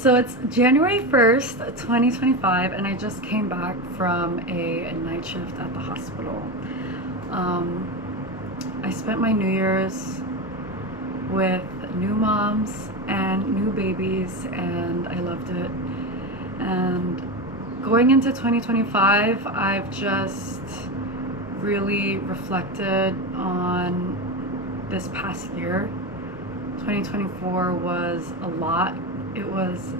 So it's January 1st, 2025, and I just came back from a night shift at the hospital. I spent my New Year's with new moms and new babies, and I loved it. And going into 2025, I've just really reflected on this past year. 2024 was a lot. It was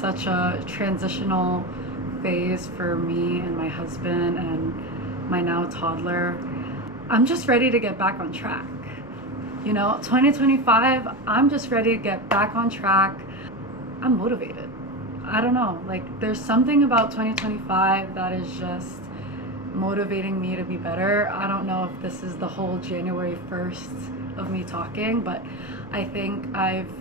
such a transitional phase for me and my husband and my now toddler. I'm just ready to get back on track. 2025, I'm just ready to get back on track. I'm motivated. I don't know, there's something about 2025 that is just motivating me to be better. I don't know if this is the whole January 1st of me talking, but I think I've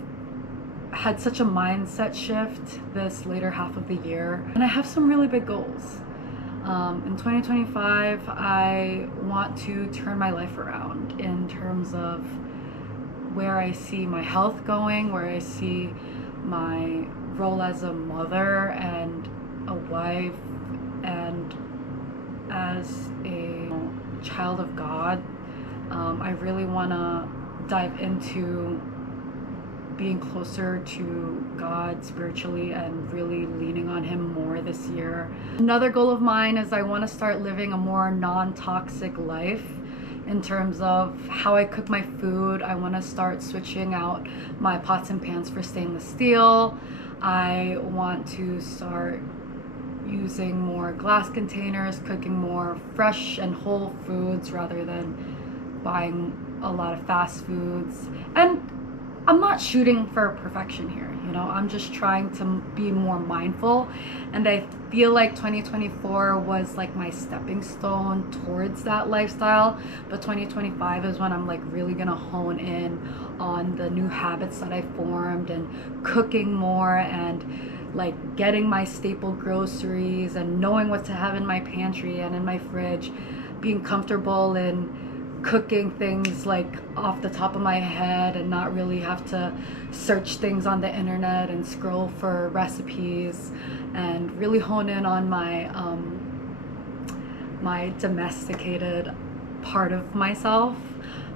had such a mindset shift this later half of the year, and I have some really big goals. In 2025, I want to turn my life around in terms of where I see my health going, where I see my role as a mother and a wife and as a child of God. I really want to dive into being closer to God spiritually and really leaning on Him more this year. Another goal of mine is I want to start living a more non-toxic life in terms of how I cook my food. I want to start switching out my pots and pans for stainless steel. I want to start using more glass containers, cooking more fresh and whole foods rather than buying a lot of fast foods. And I'm not shooting for perfection here, I'm just trying to be more mindful, and I feel like 2024 was like my stepping stone towards that lifestyle, but 2025 is when I'm really gonna hone in on the new habits that I formed and cooking more and getting my staple groceries and knowing what to have in my pantry and in my fridge, being comfortable in cooking things off the top of my head and not really have to search things on the internet and scroll for recipes, and really hone in on my my domesticated part of myself.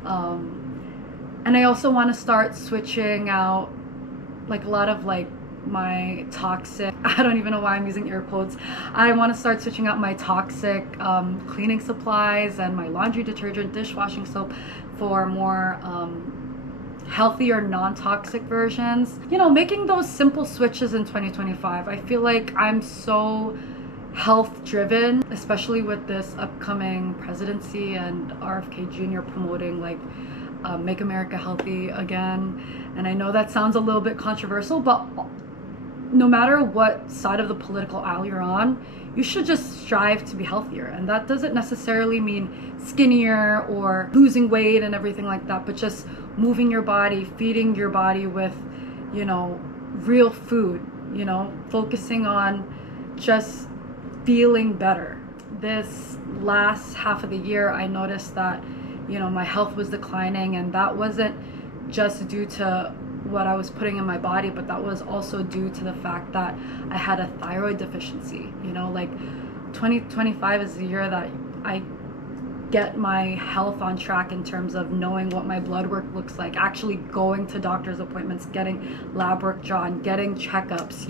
And I also want to start switching out a lot of my toxic, I don't even know why I'm using air quotes. I want to start switching out my toxic cleaning supplies and my laundry detergent, dishwashing soap for more healthier, non-toxic versions. Making those simple switches in 2025. I feel like I'm so health driven, especially with this upcoming presidency and RFK Jr. promoting Make America Healthy Again. And I know that sounds a little bit controversial, but no matter what side of the political aisle you're on, you should just strive to be healthier. And that doesn't necessarily mean skinnier or losing weight and everything like that, but just moving your body, feeding your body with, real food, focusing on just feeling better. This last half of the year, I noticed that, my health was declining, and that wasn't just due to what I was putting in my body, but that was also due to the fact that I had a thyroid deficiency. 2025 is the year that I get my health on track in terms of knowing what my blood work looks like, actually going to doctor's appointments, getting lab work drawn, getting checkups.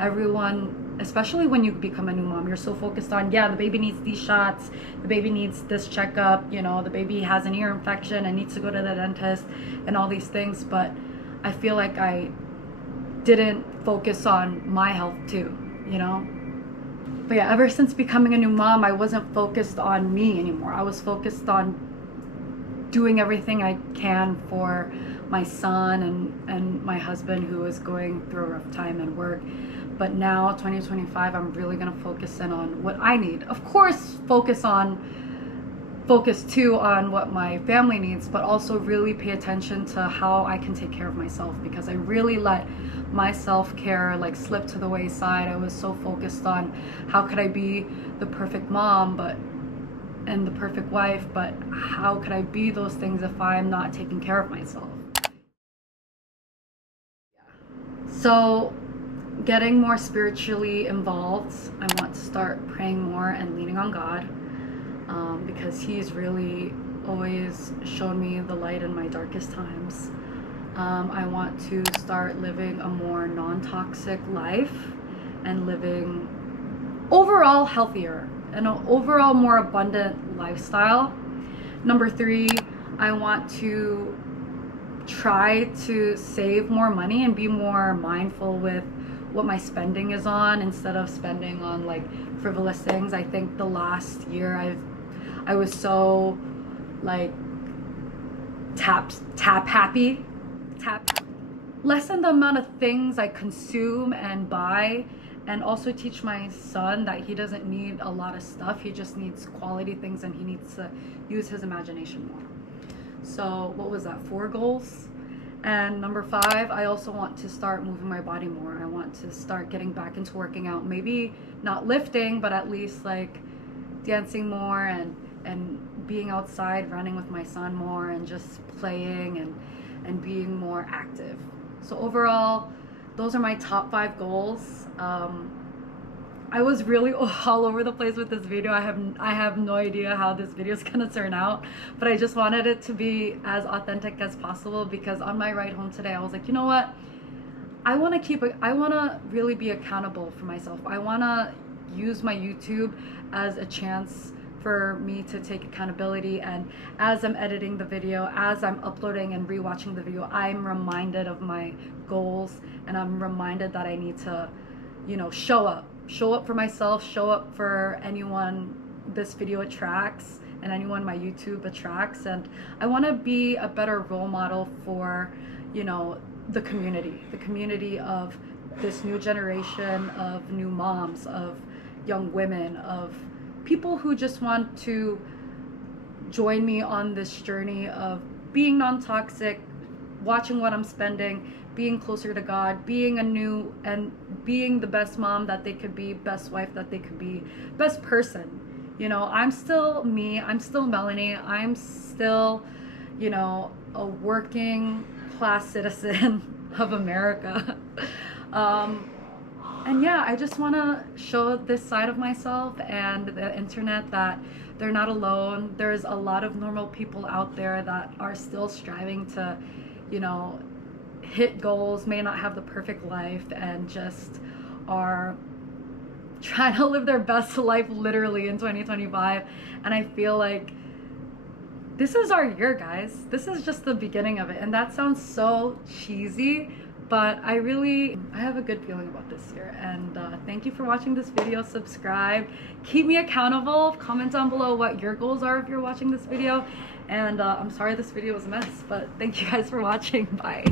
Everyone, especially when you become a new mom, you're so focused on, the baby needs these shots, the baby needs this checkup, the baby has an ear infection and needs to go to the dentist and all these things. But I feel like I didn't focus on my health too, But ever since becoming a new mom, I wasn't focused on me anymore. I was focused on doing everything I can for my son and my husband, who is going through a rough time at work. But now, 2025, I'm really gonna focus in on what I need. Of course, focus too on what my family needs, but also really pay attention to how I can take care of myself, because I really let my self-care slip to the wayside. I was so focused on how could I be the perfect mom and the perfect wife, but how could I be those things if I'm not taking care of myself? So getting more spiritually involved, I want to start praying more and leaning on God, because he's really always shown me the light in my darkest times. I want to start living a more non-toxic life and living overall healthier and an overall more abundant lifestyle. Number 3, I want to try to save more money and be more mindful with what my spending is on, instead of spending on like frivolous things. I think the last year I was so like tap happy, lessen the amount of things I consume and buy, and also teach my son that he doesn't need a lot of stuff. He just needs quality things, and he needs to use his imagination more. So what was that, 4 goals? And number 5, I also want to start moving my body more. I want to start getting back into working out. Maybe not lifting, but at least like dancing more and being outside, running with my son more, and just playing and being more active. So overall, those are my top 5 goals. I was really all over the place with this video. I have no idea how this video is gonna turn out, but I just wanted it to be as authentic as possible, because on my ride home today, I was like, you know what? I want to really be accountable for myself. I want to use my YouTube as a chance for me to take accountability, and as I'm editing the video, as I'm uploading and rewatching the video, I'm reminded of my goals, and I'm reminded that I need to, you know, show up for myself, show up for anyone this video attracts and anyone my YouTube attracts. And I want to be a better role model for, you know, the community of this new generation of new moms, of young women, of people who just want to join me on this journey of being non-toxic, watching what I'm spending, being closer to God, being being the best mom that they could be, best wife that they could be, best person. You know, I'm still me, I'm still Melanie, I'm still, you know, a working class citizen of America. And yeah, I just want to show this side of myself and the internet that they're not alone. There's a lot of normal people out there that are still striving to, you know, hit goals, may not have the perfect life, and just are trying to live their best life literally in 2025. And I feel like this is our year, guys. This is just the beginning of it. And that sounds so cheesy, but I have a good feeling about this year. And thank you for watching this video. Subscribe, keep me accountable, comment down below what your goals are if you're watching this video. And I'm sorry this video was a mess, but thank you guys for watching. Bye.